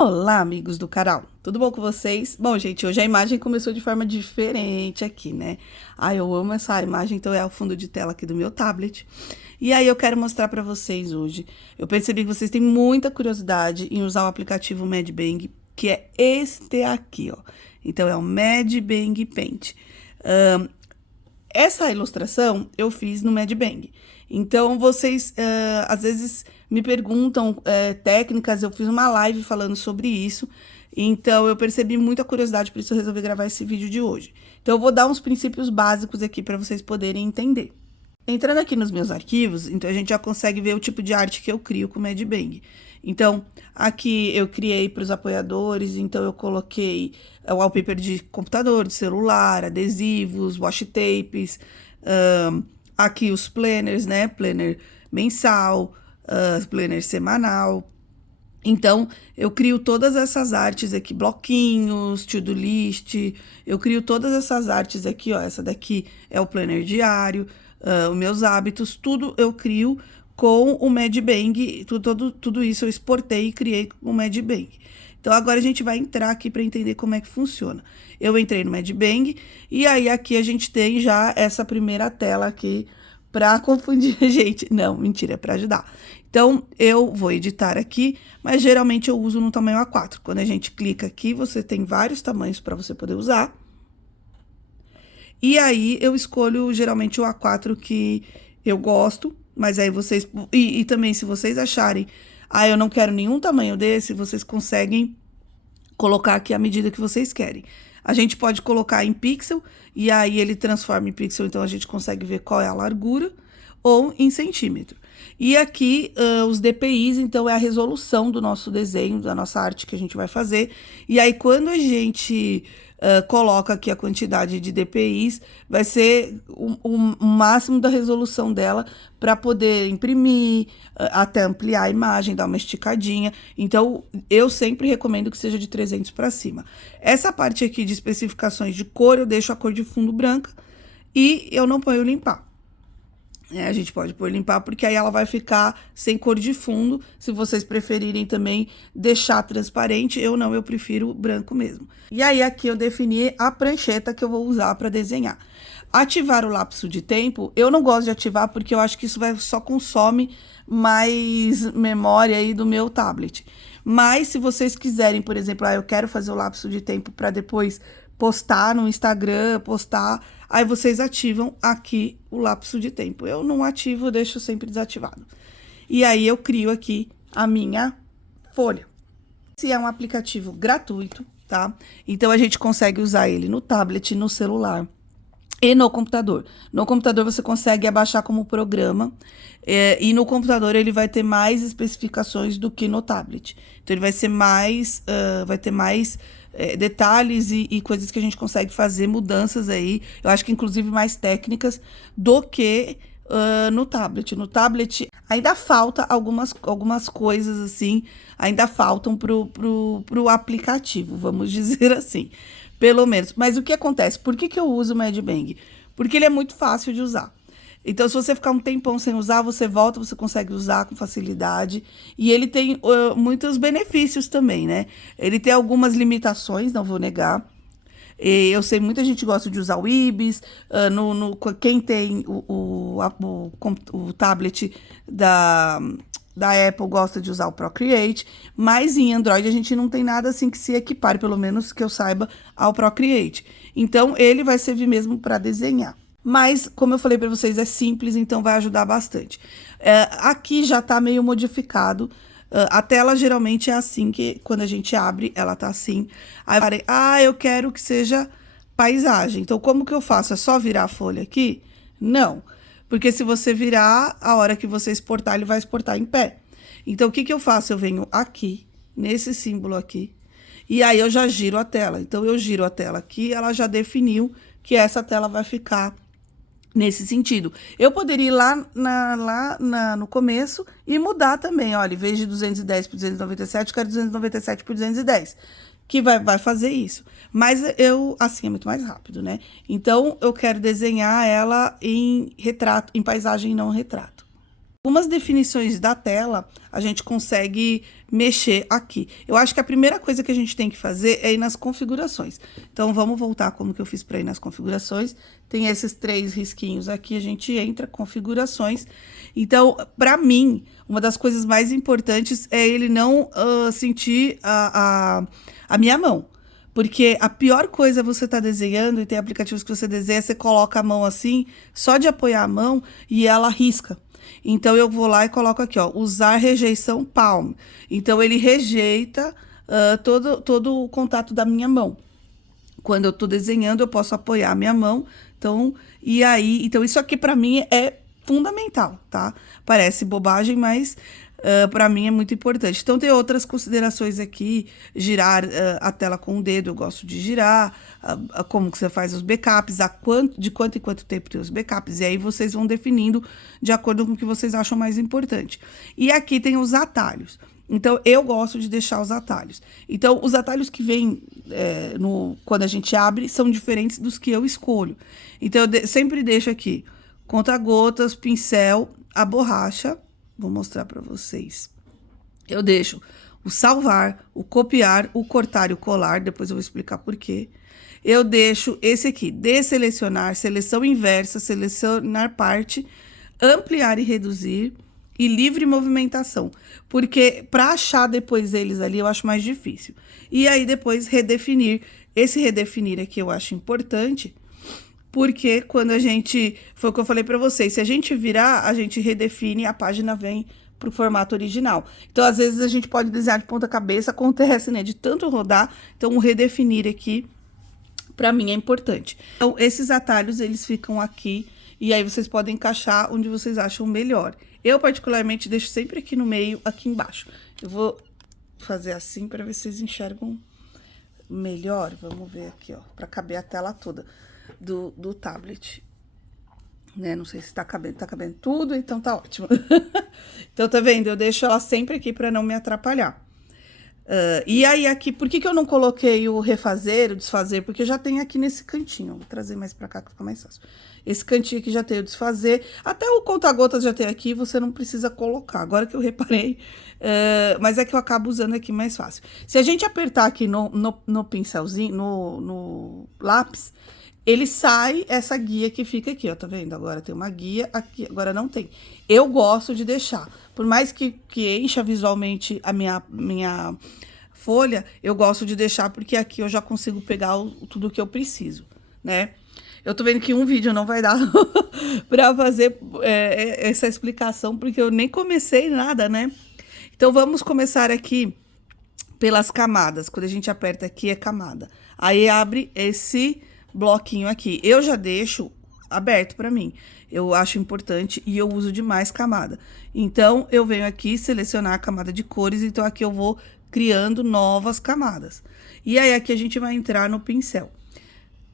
Olá, amigos do canal, tudo bom com vocês? Bom, gente, hoje a imagem começou de forma diferente aqui, né? Eu amo essa imagem, então é o fundo de tela aqui do meu tablet. E aí eu quero mostrar pra vocês hoje. Eu percebi que vocês têm muita curiosidade em usar o aplicativo Medbang, que é este aqui, ó. Então é o Medbang Paint. Essa ilustração eu fiz no Medbang. Então, vocês às vezes me perguntam técnicas, eu fiz uma live falando sobre isso. Então, eu percebi muita curiosidade, por isso eu resolvi gravar esse vídeo de hoje. Então, eu vou dar uns princípios básicos aqui para vocês poderem entender. Entrando aqui nos meus arquivos, então a gente já consegue ver o tipo de arte que eu crio com o Medbang. Então, aqui eu criei para os apoiadores, então eu coloquei o wallpaper de computador, de celular, adesivos, washi tapes, aqui os planners, né? Planner mensal, planner semanal. Então, eu crio todas essas artes aqui, bloquinhos, to-do list, eu crio todas essas artes aqui, ó, essa daqui é o planner diário, os meus hábitos, tudo eu crio com o Medbang, tudo isso eu exportei e criei com o Medbang. Então, agora a gente vai entrar aqui para entender como é que funciona. Eu entrei no Medbang e aí aqui a gente tem já essa primeira tela aqui para confundir a gente. Não, mentira, é para ajudar. Então, eu vou editar aqui, mas geralmente eu uso no tamanho A4. Quando a gente clica aqui, você tem vários tamanhos para você poder usar. E aí, eu escolho geralmente o A4 que eu gosto, mas aí vocês... E também, se vocês acharem, eu não quero nenhum tamanho desse, vocês conseguem colocar aqui a medida que vocês querem. A gente pode colocar em pixel, e aí ele transforma em pixel, então a gente consegue ver qual é a largura, ou em centímetro. E aqui, os DPIs, então, é a resolução do nosso desenho, da nossa arte que a gente vai fazer. E aí, quando a gente coloca aqui a quantidade de DPIs, vai ser o máximo da resolução dela para poder imprimir, até ampliar a imagem, dar uma esticadinha. Então, eu sempre recomendo que seja de 300 para cima. Essa parte aqui de especificações de cor, eu deixo a cor de fundo branca e eu não ponho limpar. A gente pode pôr limpar, porque aí ela vai ficar sem cor de fundo. Se vocês preferirem também deixar transparente, eu não, eu prefiro branco mesmo. E aí, aqui eu defini a prancheta que eu vou usar para desenhar. Ativar o lapso de tempo, eu não gosto de ativar, porque eu acho que isso só consome mais memória aí do meu tablet. Mas, se vocês quiserem, por exemplo, eu quero fazer o lapso de tempo para depois postar no Instagram, aí vocês ativam aqui o lapso de tempo. Eu não ativo, eu deixo sempre desativado. E aí, eu crio aqui a minha folha. Esse é um aplicativo gratuito, tá? Então, a gente consegue usar ele no tablet, no celular e no computador. No computador, você consegue abaixar como programa, e no computador ele vai ter mais especificações do que no tablet. Então, ele vai ser mais, vai ter mais detalhes e coisas que a gente consegue fazer, mudanças aí, eu acho que inclusive mais técnicas do que no tablet. No tablet ainda falta algumas coisas assim, ainda faltam pro aplicativo, vamos dizer assim, pelo menos. Mas o que acontece? Por que eu uso o Medbang? Porque ele é muito fácil de usar. Então, se você ficar um tempão sem usar, você volta, você consegue usar com facilidade. E ele tem muitos benefícios também, né? Ele tem algumas limitações, não vou negar. Eu sei, muita gente gosta de usar o Ibis. Quem tem o tablet da Apple gosta de usar o Procreate. Mas em Android a gente não tem nada assim que se equipare, pelo menos que eu saiba, ao Procreate. Então, ele vai servir mesmo para desenhar. Mas, como eu falei para vocês, é simples, então vai ajudar bastante. Aqui já tá meio modificado. A tela geralmente é assim, que quando a gente abre, ela tá assim. Aí eu falei, eu quero que seja paisagem. Então, como que eu faço? É só virar a folha aqui? Não. Porque se você virar, a hora que você exportar, ele vai exportar em pé. Então, o que que eu faço? Eu venho aqui, nesse símbolo aqui, e aí eu já giro a tela. Então, eu giro a tela aqui, ela já definiu que essa tela vai ficar nesse sentido. Eu poderia ir lá no começo e mudar também, olha, em vez de 210 por 297, eu quero 297 por 210, que vai fazer isso. Mas assim é muito mais rápido, né? Então, eu quero desenhar ela em retrato, em paisagem e não retrato. algumas definições da tela, a gente consegue mexer aqui. Eu acho que a primeira coisa que a gente tem que fazer é ir nas configurações. Então, vamos voltar como que eu fiz para ir nas configurações. Tem esses 3 risquinhos aqui, a gente entra, configurações. Então, para mim, uma das coisas mais importantes é ele não sentir a minha mão. Porque a pior coisa é você estar desenhando, e tem aplicativos que você desenha, você coloca a mão assim, só de apoiar a mão, e ela risca. Então, eu vou lá e coloco aqui, ó, usar rejeição palm. Então, ele rejeita todo o contato da minha mão. Quando eu tô desenhando, eu posso apoiar a minha mão. Então, então isso aqui para mim é fundamental, tá? Parece bobagem, mas para mim é muito importante. Então, tem outras considerações aqui, girar a tela com o dedo, eu gosto de girar, como que você faz os backups, de quanto em quanto tempo tem os backups, e aí vocês vão definindo de acordo com o que vocês acham mais importante. E aqui tem os atalhos. Então, eu gosto de deixar os atalhos. Então, os atalhos que vêm quando a gente abre são diferentes dos que eu escolho. Então, eu sempre deixo aqui conta-gotas, pincel, a borracha. Vou mostrar para vocês. Eu deixo o salvar, o copiar, o cortar e o colar. Depois eu vou explicar por quê. Eu deixo esse aqui, desselecionar, seleção inversa, selecionar parte, ampliar e reduzir e livre movimentação. Porque para achar depois eles ali eu acho mais difícil. E aí depois redefinir. Esse redefinir aqui eu acho importante. Porque quando a gente, foi o que eu falei para vocês, se a gente virar, a gente redefine e a página vem pro formato original. Então, às vezes, a gente pode desenhar de ponta cabeça, acontece, né, de tanto rodar. Então, o redefinir aqui, para mim, é importante. Então, esses atalhos, eles ficam aqui, e aí vocês podem encaixar onde vocês acham melhor. Eu, particularmente, deixo sempre aqui no meio, aqui embaixo. Eu vou fazer assim para ver se vocês enxergam melhor. Vamos ver aqui, ó, para caber a tela toda do tablet, né? Não sei se tá cabendo tudo, então tá ótimo. Então, tá vendo? Eu deixo ela sempre aqui para não me atrapalhar. E aí, aqui, por que eu não coloquei o refazer, o desfazer? Porque já tem aqui nesse cantinho. Vou trazer mais pra cá que fica mais fácil. Esse cantinho aqui já tem o desfazer. Até o conta-gotas já tem aqui, você não precisa colocar. Agora que eu reparei, mas é que eu acabo usando aqui mais fácil. Se a gente apertar aqui no pincelzinho, no lápis, ele sai essa guia que fica aqui, ó, tá vendo? Agora tem uma guia aqui, agora não tem. Eu gosto de deixar, por mais que encha visualmente a minha folha, eu gosto de deixar porque aqui eu já consigo pegar tudo que eu preciso, né? Eu tô vendo que um vídeo não vai dar pra fazer essa explicação, porque eu nem comecei nada, né? Então, vamos começar aqui pelas camadas. Quando a gente aperta aqui, é camada. Aí, abre esse bloquinho aqui. Eu já deixo aberto para mim. Eu acho importante e eu uso demais camada. Então, eu venho aqui selecionar a camada de cores. Então, aqui eu vou criando novas camadas. E aí, aqui a gente vai entrar no pincel.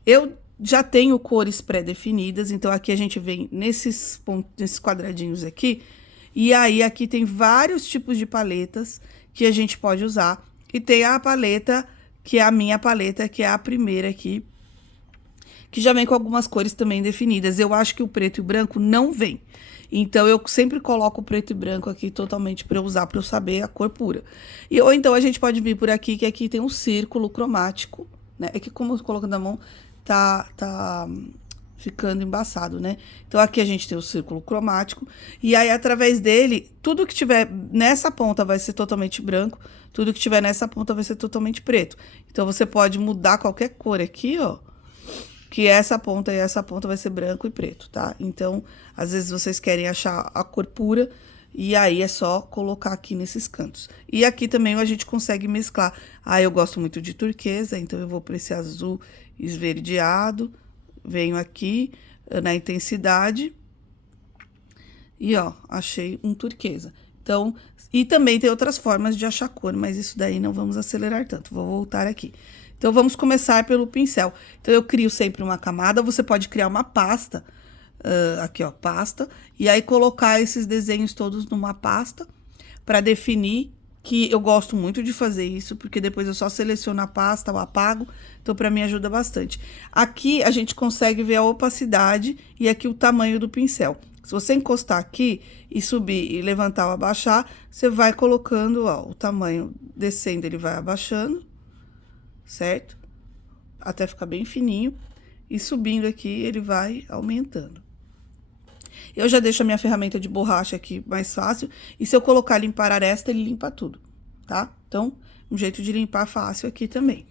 Eu já tenho cores pré-definidas. Então, aqui a gente vem nesses quadradinhos aqui. E aí, aqui tem vários tipos de paletas que a gente pode usar. E tem a paleta, que é a minha paleta, que é a primeira aqui, que já vem com algumas cores também definidas. Eu acho que o preto e o branco não vem. Então, eu sempre coloco o preto e branco aqui totalmente para eu usar, para eu saber a cor pura. Ou então, a gente pode vir por aqui, que aqui tem um círculo cromático, né? É que como eu tô colocando na mão, tá ficando embaçado, né? Então, aqui a gente tem o círculo cromático. E aí, através dele, tudo que tiver nessa ponta vai ser totalmente branco. Tudo que tiver nessa ponta vai ser totalmente preto. Então, você pode mudar qualquer cor aqui, ó. Que essa ponta e essa ponta vai ser branco e preto, tá? Então, às vezes vocês querem achar a cor pura, e aí é só colocar aqui nesses cantos. E aqui também a gente consegue mesclar. Ah, eu gosto muito de turquesa, então eu vou para esse azul esverdeado, venho aqui na intensidade, e ó, achei um turquesa. Então, e também tem outras formas de achar cor, mas isso daí não vamos acelerar tanto, vou voltar aqui. Então, vamos começar pelo pincel. Então, eu crio sempre uma camada, você pode criar uma pasta, aqui ó, pasta, e aí colocar esses desenhos todos numa pasta, para definir, que eu gosto muito de fazer isso, porque depois eu só seleciono a pasta, eu apago, então para mim ajuda bastante. Aqui, a gente consegue ver a opacidade, e aqui o tamanho do pincel. Se você encostar aqui e subir e levantar ou abaixar, você vai colocando, ó, o tamanho descendo, ele vai abaixando, certo? Até ficar bem fininho. E subindo aqui, ele vai aumentando. Eu já deixo a minha ferramenta de borracha aqui mais fácil. E se eu colocar limpar aresta, ele limpa tudo, tá? Então, um jeito de limpar fácil aqui também.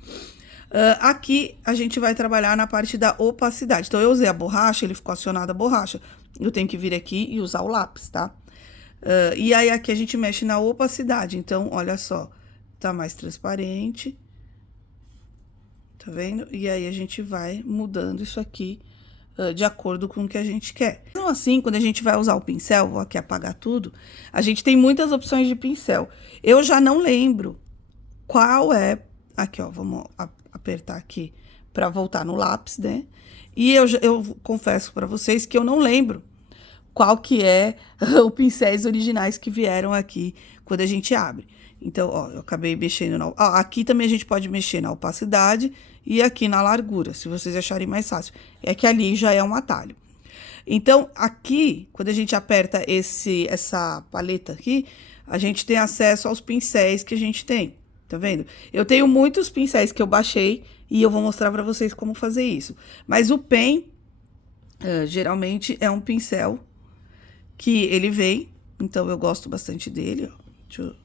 Aqui, a gente vai trabalhar na parte da opacidade. Então, eu usei a borracha, ele ficou acionado a borracha. Eu tenho que vir aqui e usar o lápis, tá? E aí, aqui a gente mexe na opacidade. Então, olha só, tá mais transparente. Tá vendo? E aí, a gente vai mudando isso aqui de acordo com o que a gente quer. Então, assim, quando a gente vai usar o pincel, vou aqui apagar tudo, a gente tem muitas opções de pincel. Eu já não lembro qual é... Aqui, ó, vamos apertar aqui pra voltar no lápis, né? E eu confesso pra vocês que eu não lembro qual que é os pincéis originais que vieram aqui quando a gente abre. Então, ó, eu acabei mexendo na... Ó, aqui também a gente pode mexer na opacidade e aqui na largura, se vocês acharem mais fácil. É que ali já é um atalho. Então, aqui, quando a gente aperta essa paleta aqui, a gente tem acesso aos pincéis que a gente tem, tá vendo? Eu tenho muitos pincéis que eu baixei e eu vou mostrar pra vocês como fazer isso. Mas o pen, geralmente, é um pincel que ele vem, então eu gosto bastante dele, ó. Deixa eu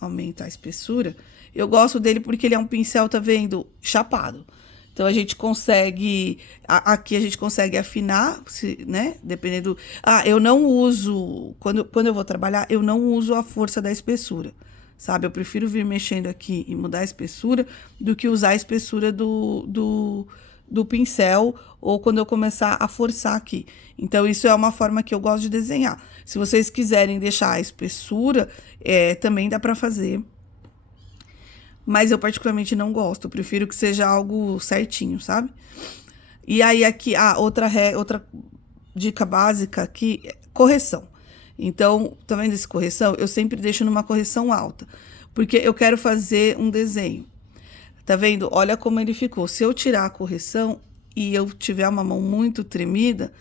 aumentar a espessura. Eu gosto dele porque ele é um pincel, tá vendo? Chapado. Então, a gente consegue... Aqui a gente consegue afinar, né? Dependendo... eu não uso... Quando eu vou trabalhar, eu não uso a força da espessura, sabe? Eu prefiro vir mexendo aqui e mudar a espessura do que usar a espessura do pincel ou quando eu começar a forçar aqui. Então, isso é uma forma que eu gosto de desenhar. Se vocês quiserem deixar a espessura, também dá pra fazer. Mas eu particularmente não gosto, eu prefiro que seja algo certinho, sabe? E aí aqui, outra dica básica aqui, correção. Então, tá vendo essa correção? Eu sempre deixo numa correção alta, porque eu quero fazer um desenho. Tá vendo? Olha como ele ficou. Se eu tirar a correção e eu tiver uma mão muito tremida,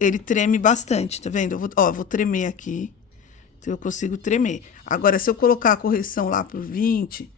ele treme bastante, tá vendo? Eu vou tremer aqui, então eu consigo tremer. Agora, se eu colocar a correção lá pro 20...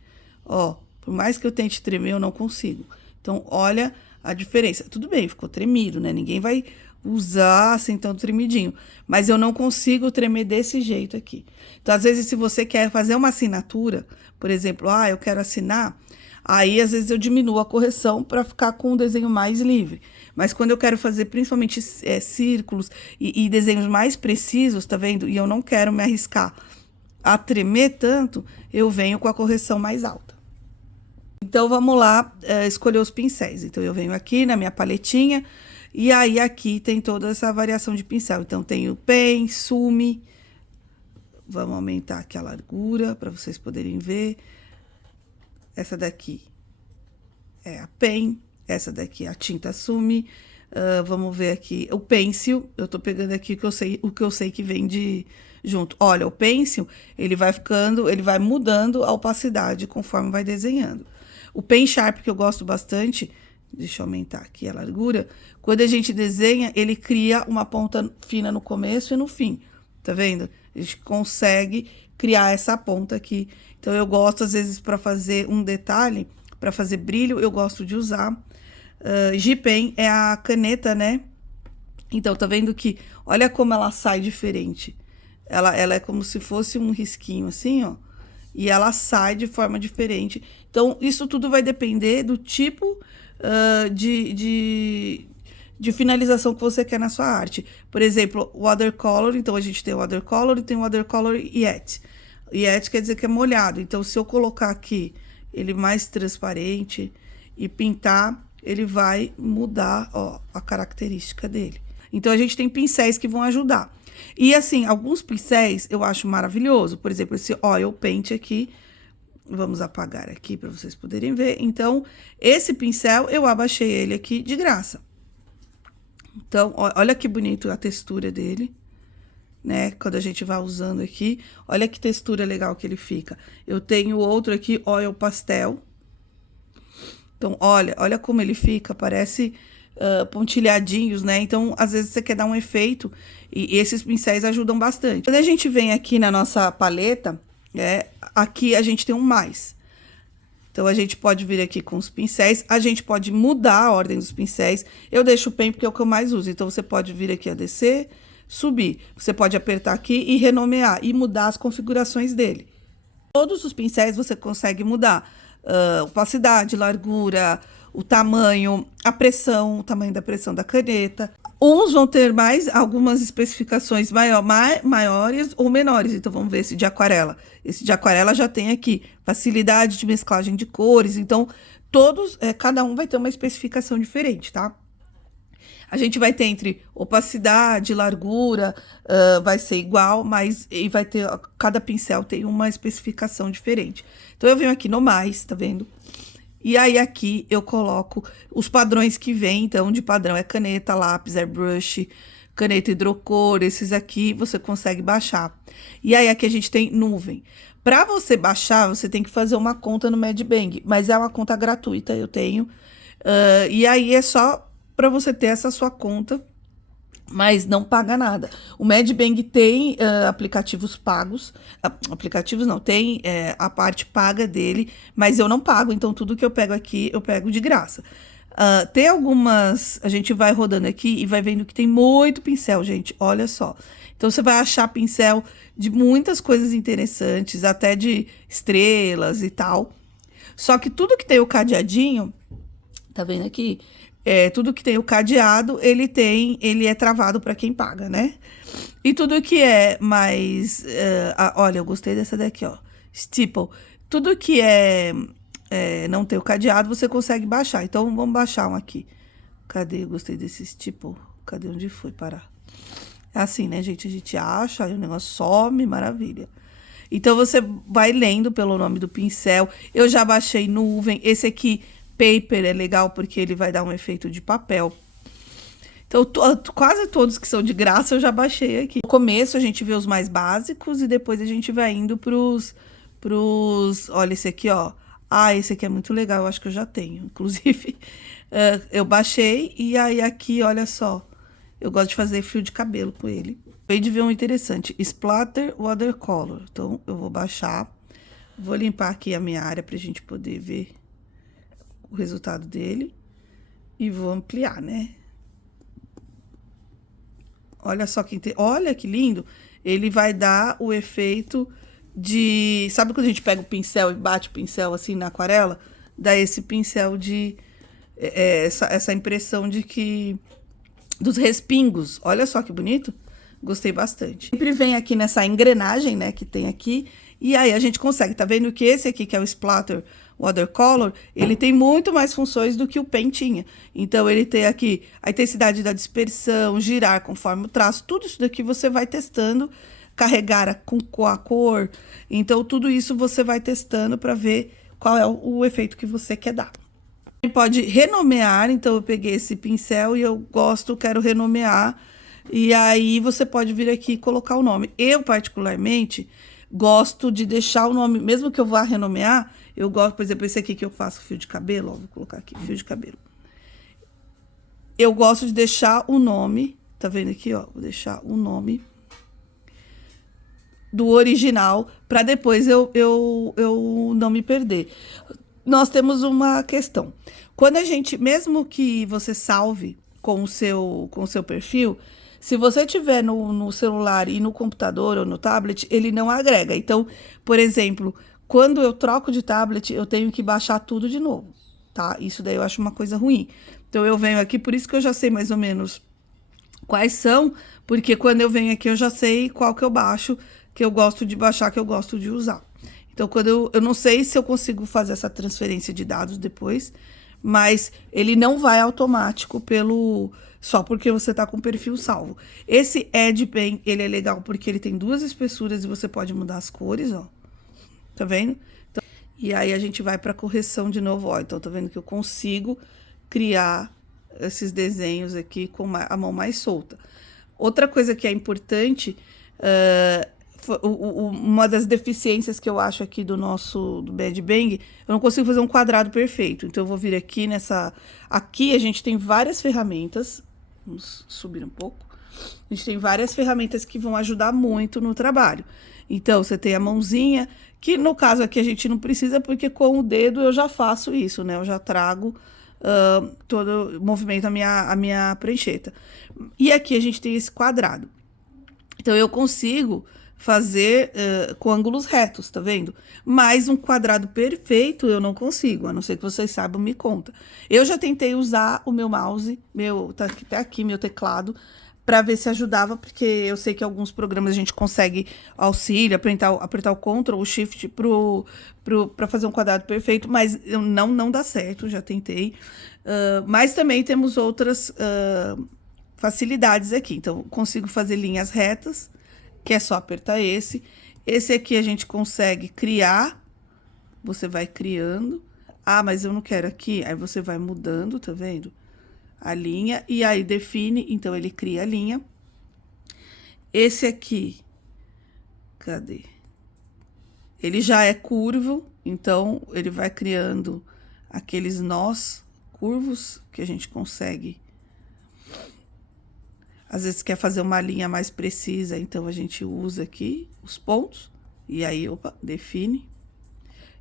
Ó, por mais que eu tente tremer, eu não consigo. Então, olha a diferença. Tudo bem, ficou tremido, né? Ninguém vai usar assim tão tremidinho. Mas eu não consigo tremer desse jeito aqui. Então, às vezes, se você quer fazer uma assinatura, por exemplo, eu quero assinar, aí, às vezes, eu diminuo a correção para ficar com o desenho mais livre. Mas quando eu quero fazer, principalmente, círculos e desenhos mais precisos, tá vendo? E eu não quero me arriscar a tremer tanto, eu venho com a correção mais alta. Então, vamos lá escolher os pincéis. Então, eu venho aqui na minha paletinha, e aí aqui tem toda essa variação de pincel. Então, tem o pen, sumi. Vamos aumentar aqui a largura, para vocês poderem ver. Essa daqui é a pen, essa daqui é a tinta sumi. Vamos ver aqui o pencil. Eu tô pegando aqui o que eu sei que vem junto. Olha, o pencil, ele vai mudando a opacidade conforme vai desenhando. O pen sharp, que eu gosto bastante, deixa eu aumentar aqui a largura, quando a gente desenha, ele cria uma ponta fina no começo e no fim, tá vendo? A gente consegue criar essa ponta aqui. Então, eu gosto, às vezes, para fazer um detalhe, para fazer brilho, eu gosto de usar. G-Pen é a caneta, né? Então, tá vendo que, olha como ela sai diferente. Ela é como se fosse um risquinho assim, ó. E ela sai de forma diferente. Então, isso tudo vai depender do tipo de finalização que você quer na sua arte. Por exemplo, watercolor. Então, a gente tem o watercolor e tem o watercolor yet. Yet quer dizer que é molhado. Então, se eu colocar aqui ele mais transparente e pintar, ele vai mudar, ó, a característica dele. Então, a gente tem pincéis que vão ajudar. E, assim, alguns pincéis eu acho maravilhoso. Por exemplo, esse Oil Paint aqui. Vamos apagar aqui para vocês poderem ver. Então, esse pincel, eu abaixei ele aqui de graça. Então, olha que bonito a textura dele, né? Quando a gente vai usando aqui. Olha que textura legal que ele fica. Eu tenho outro aqui, Oil Pastel. Então, olha como ele fica. Parece pontilhadinhos, né? Então, às vezes você quer dar um efeito e esses pincéis ajudam bastante. Quando a gente vem aqui na nossa paleta, aqui a gente tem um mais. Então, a gente pode vir aqui com os pincéis, a gente pode mudar a ordem dos pincéis. Eu deixo o pen porque é o que eu mais uso. Então, você pode vir aqui a descer, subir. Você pode apertar aqui e renomear e mudar as configurações dele. Todos os pincéis você consegue mudar. Opacidade, largura, o tamanho, a pressão, o tamanho da pressão da caneta. Uns vão ter algumas especificações maiores ou menores. Então, vamos ver esse de aquarela. Esse de aquarela já tem aqui facilidade de mesclagem de cores. Então, cada um vai ter uma especificação diferente, tá? A gente vai ter entre opacidade, largura, vai ser igual, mas cada pincel tem uma especificação diferente. Então, eu venho aqui no mais, tá vendo? E aí, aqui, eu coloco os padrões que vem. Então, de padrão é caneta, lápis, airbrush, caneta hidrocor. Esses aqui você consegue baixar. E aí, aqui a gente tem nuvem. Para você baixar, você tem que fazer uma conta no Medbang, mas é uma conta gratuita, eu tenho. E aí, é só para você ter essa sua conta, mas não paga nada. O Medbang tem aplicativos pagos, aplicativos não, tem a parte paga dele, mas eu não pago, então tudo que eu pego aqui, eu pego de graça. Tem algumas, a gente vai rodando aqui e vai vendo que tem muito pincel, gente, olha só. Então, você vai achar pincel de muitas coisas interessantes, até de estrelas e tal. Só que tudo que tem o cadeadinho, tá vendo aqui? Tudo que tem o cadeado, ele é travado para quem paga, né? E tudo que é mais... olha, eu gostei dessa daqui, ó. Steeple. Tudo que não tem o cadeado, você consegue baixar. Então, vamos baixar um aqui. Cadê? Eu gostei desse Steeple. Cadê? Onde foi parar? É assim, né, gente? A gente acha, aí o negócio some, maravilha. Então, você vai lendo pelo nome do pincel. Eu já baixei nuvem. Esse aqui... Paper é legal porque ele vai dar um efeito de papel. Então, quase todos que são de graça eu já baixei aqui. No começo a gente vê os mais básicos e depois a gente vai indo pros... Olha esse aqui, ó. Esse aqui é muito legal, eu acho que eu já tenho. Inclusive, eu baixei e aí aqui, olha só. Eu gosto de fazer fio de cabelo com ele. Acabei de ver um interessante. Splatter Watercolor. Então, eu vou baixar. Vou limpar aqui a minha área pra gente poder ver o resultado dele e vou ampliar, né? Olha só olha que lindo. Ele vai dar o efeito de... Sabe quando a gente pega o pincel e bate o pincel assim na aquarela? Dá esse pincel de... essa impressão de que... Dos respingos. Olha só que bonito. Gostei bastante. Sempre vem aqui nessa engrenagem, né? Que tem aqui. E aí a gente consegue. Tá vendo que esse aqui, que é o Splatter Watercolor, ele tem muito mais funções do que o pen tinha. Então, ele tem aqui a intensidade da dispersão, girar conforme o traço, tudo isso daqui você vai testando, carregar com a cor. Então, tudo isso você vai testando para ver qual é o efeito que você quer dar. Você pode renomear, então eu peguei esse pincel e eu quero renomear, e aí você pode vir aqui e colocar o nome. Eu, particularmente, gosto de deixar o nome, mesmo que eu vá renomear, eu gosto, por exemplo, esse aqui que eu faço fio de cabelo, ó, vou colocar aqui, fio de cabelo. Eu gosto de deixar o nome, tá vendo aqui, ó? Vou deixar o nome do original, para depois eu não me perder. Nós temos uma questão. Quando a gente, mesmo que você salve com o seu perfil, se você tiver no celular e no computador ou no tablet, ele não agrega. Então, por exemplo... Quando eu troco de tablet, eu tenho que baixar tudo de novo, tá? Isso daí eu acho uma coisa ruim. Então, eu venho aqui, por isso que eu já sei mais ou menos quais são, porque quando eu venho aqui, eu já sei qual que eu baixo, que eu gosto de baixar, que eu gosto de usar. Então, quando eu não sei se eu consigo fazer essa transferência de dados depois, mas ele não vai automático só porque você tá com o perfil salvo. Esse Edpen, ele é legal porque ele tem 2 espessuras e você pode mudar as cores, ó. Tá vendo? Então, e aí, a gente vai para correção de novo, ó. Então, tá vendo que eu consigo criar esses desenhos aqui com a mão mais solta. Outra coisa que é importante, uma das deficiências que eu acho aqui do Bad Bang, eu não consigo fazer um quadrado perfeito. Então, eu vou vir aqui nessa... Aqui a gente tem várias ferramentas. Vamos subir um pouco. A gente tem várias ferramentas que vão ajudar muito no trabalho. Então, você tem a mãozinha, que no caso aqui a gente não precisa, porque com o dedo eu já faço isso, né? Eu já trago todo o movimento, a minha prancheta. E aqui a gente tem esse quadrado. Então, eu consigo fazer com ângulos retos, tá vendo? Mas um quadrado perfeito eu não consigo, a não ser que vocês saibam, me conta. Eu já tentei usar o meu mouse, tá até aqui, meu teclado, para ver se ajudava, porque eu sei que alguns programas a gente consegue auxílio, apertar o Ctrl, o Shift para fazer um quadrado perfeito, mas não dá certo, já tentei. Mas também temos outras facilidades aqui. Então, consigo fazer linhas retas, que é só apertar esse. Esse aqui a gente consegue criar, você vai criando. Ah, mas eu não quero aqui, aí você vai mudando, tá vendo? A linha, e aí define, então ele cria a linha. Esse aqui, cadê? Ele já é curvo, então ele vai criando aqueles nós curvos que a gente consegue. Às vezes quer fazer uma linha mais precisa, então a gente usa aqui os pontos, e aí, opa, define.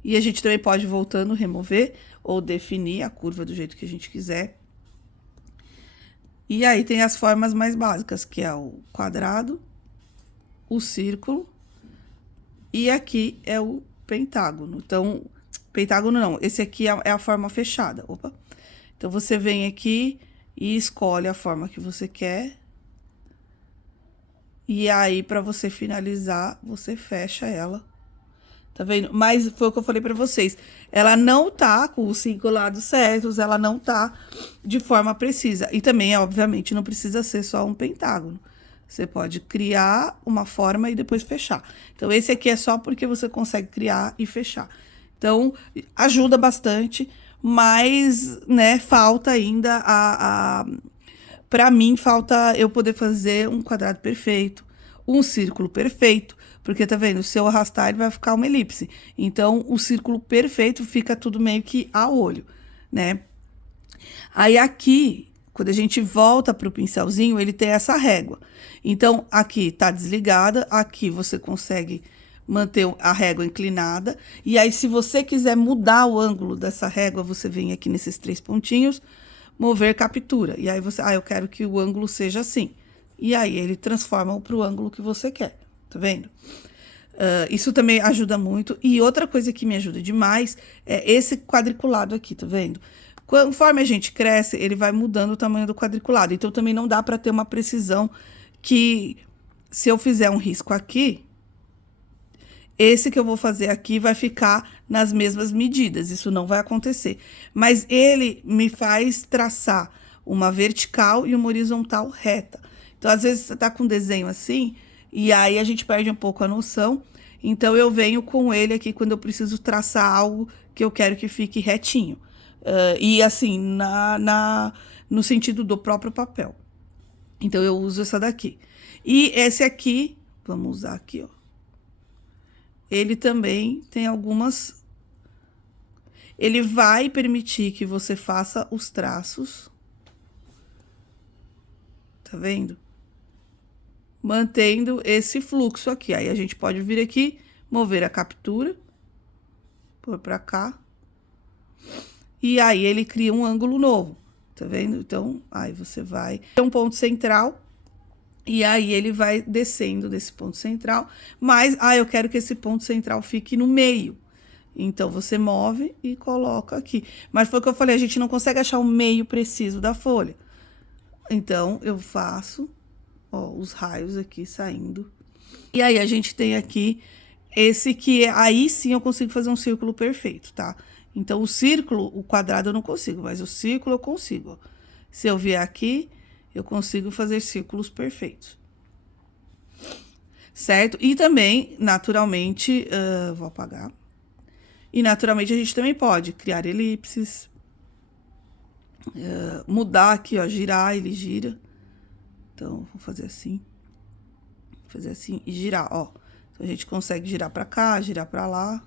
E a gente também pode, voltando, remover ou definir a curva do jeito que a gente quiser. E aí tem as formas mais básicas, que é o quadrado, o círculo, e aqui é o pentágono. Então, pentágono não, esse aqui é a forma fechada, opa. Então, você vem aqui e escolhe a forma que você quer. E aí, para você finalizar, você fecha ela. Tá vendo? Mas foi o que eu falei pra vocês. Ela não tá com os 5 lados certos, ela não tá de forma precisa. E também, obviamente, não precisa ser só um pentágono. Você pode criar uma forma e depois fechar. Então, esse aqui é só porque você consegue criar e fechar. Então, ajuda bastante, mas, né, falta ainda pra mim, falta eu poder fazer um quadrado perfeito, um círculo perfeito. Porque, tá vendo? Se eu arrastar, ele vai ficar uma elipse. Então, o círculo perfeito fica tudo meio que a olho, né? Aí, aqui, quando a gente volta pro pincelzinho, ele tem essa régua. Então, aqui tá desligada, aqui você consegue manter a régua inclinada. E aí, se você quiser mudar o ângulo dessa régua, você vem aqui nesses 3 pontinhos, mover captura. E aí, eu quero que o ângulo seja assim. E aí, ele transforma pro ângulo que você quer. Tá vendo? Isso também ajuda muito. E outra coisa que me ajuda demais é esse quadriculado aqui, tá vendo? Conforme a gente cresce, ele vai mudando o tamanho do quadriculado. Então, também não dá para ter uma precisão que, se eu fizer um risco aqui, esse que eu vou fazer aqui vai ficar nas mesmas medidas. Isso não vai acontecer. Mas ele me faz traçar uma vertical e uma horizontal reta. Então, às vezes, você tá com um desenho assim... E aí, a gente perde um pouco a noção. Então, eu venho com ele aqui quando eu preciso traçar algo que eu quero que fique retinho. E assim, no sentido do próprio papel. Então, eu uso essa daqui. E esse aqui, vamos usar aqui, ó. Ele também tem algumas... Ele vai permitir que você faça os traços. Tá vendo? Mantendo esse fluxo aqui. Aí, a gente pode vir aqui, mover a captura, pôr pra cá. E aí, ele cria um ângulo novo, tá vendo? Então, aí você vai... Tem um ponto central, e aí ele vai descendo desse ponto central. Mas, eu quero que esse ponto central fique no meio. Então, você move e coloca aqui. Mas foi o que eu falei, a gente não consegue achar o meio preciso da folha. Então, eu faço... Ó, os raios aqui saindo. E aí, a gente tem aqui esse que aí sim eu consigo fazer um círculo perfeito, tá? Então, o círculo, o quadrado eu não consigo, mas o círculo eu consigo, ó. Se eu vier aqui, eu consigo fazer círculos perfeitos. Certo? E também, naturalmente, vou apagar. E naturalmente, a gente também pode criar elipses. Mudar aqui, ó, girar, ele gira. Então, vou fazer assim e girar, ó. Então, a gente consegue girar para cá, girar para lá.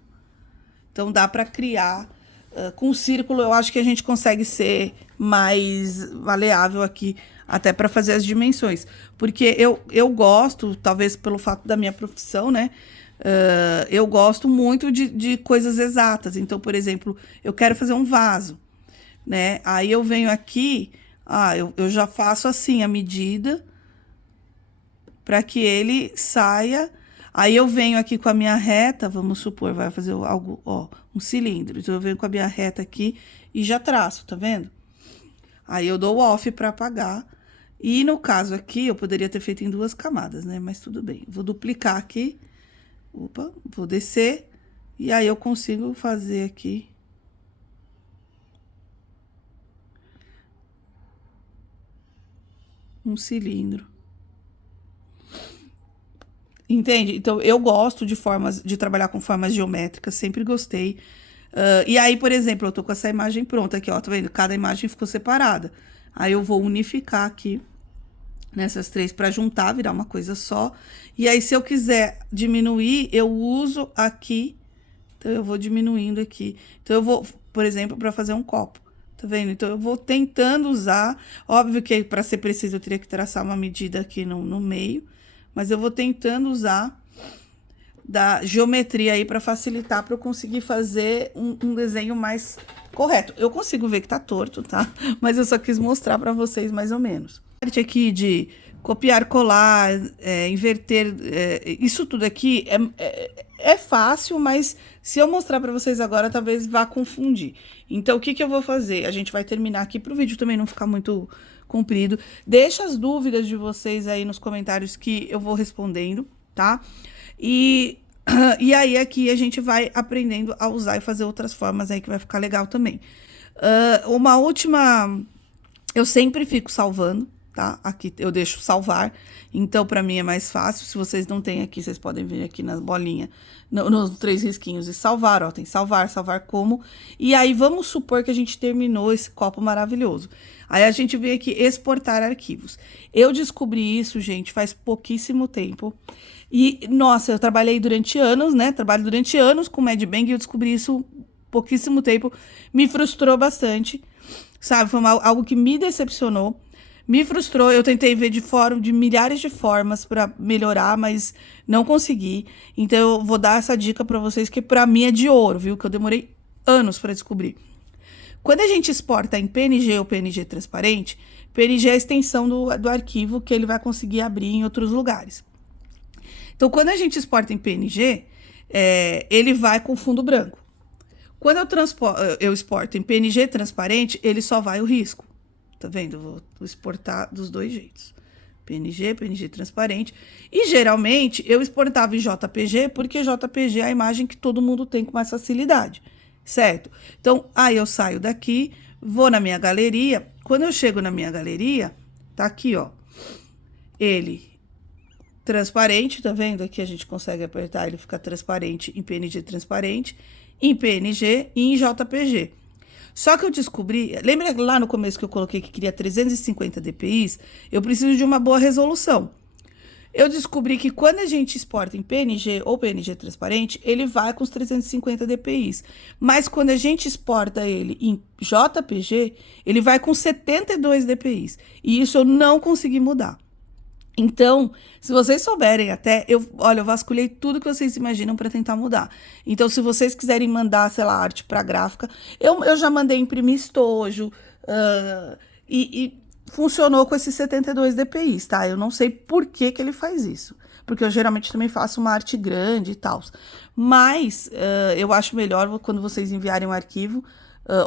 Então, dá para criar. Com o círculo, eu acho que a gente consegue ser mais maleável aqui, até para fazer as dimensões. Porque eu gosto, talvez pelo fato da minha profissão, né? Eu gosto muito de coisas exatas. Então, por exemplo, eu quero fazer um vaso, né? Aí eu venho aqui, eu já faço assim a medida para que ele saia. Aí eu venho aqui com a minha reta, vamos supor, vai fazer algo, ó, um cilindro. Então eu venho com a minha reta aqui e já traço, tá vendo? Aí eu dou o off para apagar. E no caso aqui, eu poderia ter feito em 2 camadas, né? Mas tudo bem. Vou duplicar aqui. Opa, vou descer. E aí eu consigo fazer aqui. Um cilindro. Entende? Então, eu gosto de trabalhar com formas geométricas, sempre gostei. E aí, por exemplo, eu tô com essa imagem pronta aqui, ó, tá vendo? Cada imagem ficou separada. Aí eu vou unificar aqui nessas 3 para juntar, virar uma coisa só. E aí, se eu quiser diminuir, eu uso aqui. Então, eu vou diminuindo aqui. Então, eu vou, por exemplo, para fazer um copo. Tá vendo? Então, eu vou tentando usar. Óbvio que para ser preciso, eu teria que traçar uma medida aqui no meio. Mas eu vou tentando usar da geometria aí para facilitar, para eu conseguir fazer um desenho mais correto. Eu consigo ver que tá torto, tá? Mas eu só quis mostrar para vocês mais ou menos. A parte aqui de copiar, colar, inverter, isso tudo aqui é fácil, mas se eu mostrar para vocês agora, talvez vá confundir. Então, o que que eu vou fazer? A gente vai terminar aqui para o vídeo também não ficar muito comprido. Deixa as dúvidas de vocês aí nos comentários que eu vou respondendo, tá? E aí aqui a gente vai aprendendo a usar e fazer outras formas aí que vai ficar legal também. Uma última... Eu sempre fico salvando, tá? Aqui eu deixo salvar, então pra mim é mais fácil. Se vocês não têm aqui, vocês podem vir aqui nas bolinhas, nos 3 risquinhos e salvar, ó. Tem salvar, salvar como. E aí vamos supor que a gente terminou esse copo maravilhoso. Aí a gente vem aqui exportar arquivos. Eu descobri isso, gente, faz pouquíssimo tempo. E, nossa, eu trabalhei durante anos, né? Trabalho durante anos com Medbang e eu descobri isso pouquíssimo tempo. Me frustrou bastante, sabe? Foi algo que me decepcionou. Me frustrou, eu tentei ver de milhares de formas para melhorar, mas não consegui. Então, eu vou dar essa dica para vocês, que para mim é de ouro, viu? Que eu demorei anos para descobrir. Quando a gente exporta em PNG ou PNG transparente, PNG é a extensão do arquivo que ele vai conseguir abrir em outros lugares. Então, quando a gente exporta em PNG, ele vai com fundo branco. Quando eu exporto em PNG transparente, ele só vai o risco. Tá vendo? Vou exportar dos 2 jeitos. PNG, PNG transparente. E, geralmente, eu exportava em JPG, porque JPG é a imagem que todo mundo tem com mais facilidade. Certo? Então, aí eu saio daqui, vou na minha galeria. Quando eu chego na minha galeria, tá aqui, ó. Ele transparente, tá vendo? Aqui a gente consegue apertar, ele fica transparente em PNG transparente, em PNG e em JPG. Só que eu descobri, lembra lá no começo que eu coloquei que queria 350 dpi? Eu preciso de uma boa resolução. Eu descobri que quando a gente exporta em PNG ou PNG transparente, ele vai com os 350 dpi. Mas quando a gente exporta ele em JPG, ele vai com 72 dpi. E isso eu não consegui mudar. Então, se vocês souberem até, eu vasculhei tudo que vocês imaginam para tentar mudar. Então, se vocês quiserem mandar, sei lá, arte para gráfica, eu já mandei imprimir estojo, e funcionou com esses 72 dpi, tá? Eu não sei por que que ele faz isso, porque eu geralmente também faço uma arte grande e tal. Mas eu acho melhor quando vocês enviarem um arquivo,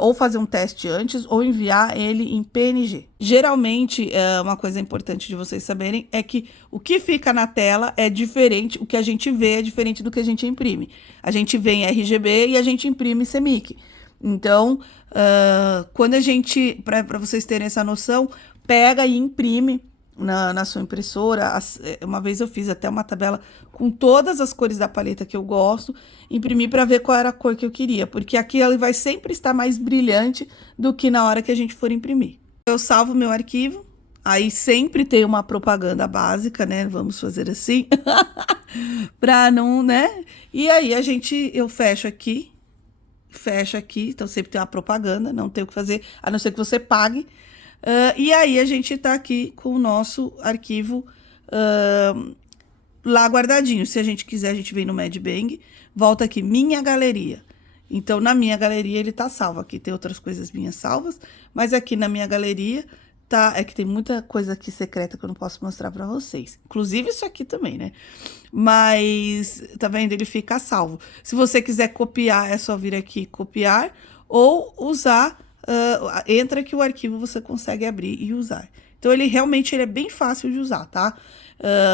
ou fazer um teste antes, ou enviar ele em PNG. Geralmente, uma coisa importante de vocês saberem é que o que fica na tela é diferente, o que a gente vê é diferente do que a gente imprime. A gente vê em RGB e a gente imprime CMYK. Então, quando a gente, para vocês terem essa noção, pega e imprime na sua impressora. Uma vez eu fiz até uma tabela com todas as cores da paleta que eu gosto, imprimi para ver qual era a cor que eu queria, porque aqui ela vai sempre estar mais brilhante do que na hora que a gente for imprimir. Eu salvo meu arquivo, Aí sempre tem uma propaganda básica, né? Vamos fazer assim, pra não, né? E aí eu fecho aqui, então sempre tem uma propaganda, não tem o que fazer, a não ser que você pague. E aí a gente tá aqui com o nosso arquivo lá guardadinho. Se a gente quiser, a gente vem no Medbang, volta aqui, minha galeria. Então, na minha galeria ele tá salvo. Aqui tem outras coisas minhas salvas, mas aqui na minha galeria tá, é que tem muita coisa aqui secreta que eu não posso mostrar pra vocês. Inclusive isso aqui também, né? Mas, tá vendo? Ele fica salvo. Se você quiser copiar, é só vir aqui copiar ou usar, entra que o arquivo você consegue abrir e usar. Então, ele realmente ele é bem fácil de usar, tá?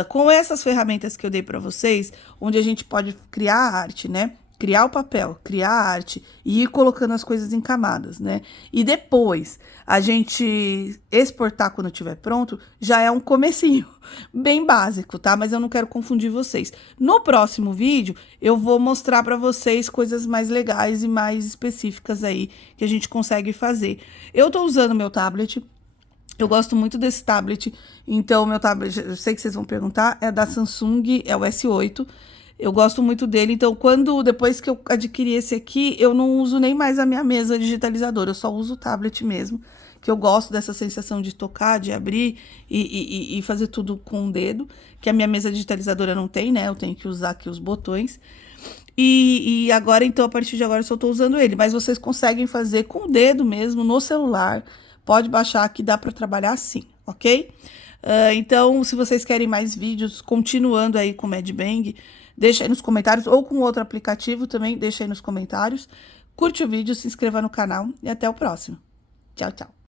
Com essas ferramentas que eu dei pra vocês, onde a gente pode criar a arte, né? Criar o papel, criar a arte e ir colocando as coisas em camadas, né? E depois a gente exportar quando estiver pronto, já é um comecinho bem básico, tá? Mas eu não quero confundir vocês. No próximo vídeo, eu vou mostrar pra vocês coisas mais legais e mais específicas aí que a gente consegue fazer. Eu tô usando meu tablet. Eu gosto muito desse tablet, então meu tablet, eu sei que vocês vão perguntar, é da Samsung, é o S8. Eu gosto muito dele, então depois que eu adquiri esse aqui, eu não uso nem mais a minha mesa digitalizadora, eu só uso o tablet mesmo, que eu gosto dessa sensação de tocar, de abrir e fazer tudo com o dedo, que a minha mesa digitalizadora não tem, né? Eu tenho que usar aqui os botões. E agora, então, a partir de agora, eu só tô usando ele, mas vocês conseguem fazer com o dedo mesmo, no celular. Pode baixar que dá para trabalhar assim, ok? Então, se vocês querem mais vídeos, continuando aí com o Medbang, deixa aí nos comentários, ou com outro aplicativo também, deixa aí nos comentários. Curte o vídeo, se inscreva no canal e até o próximo. Tchau, tchau.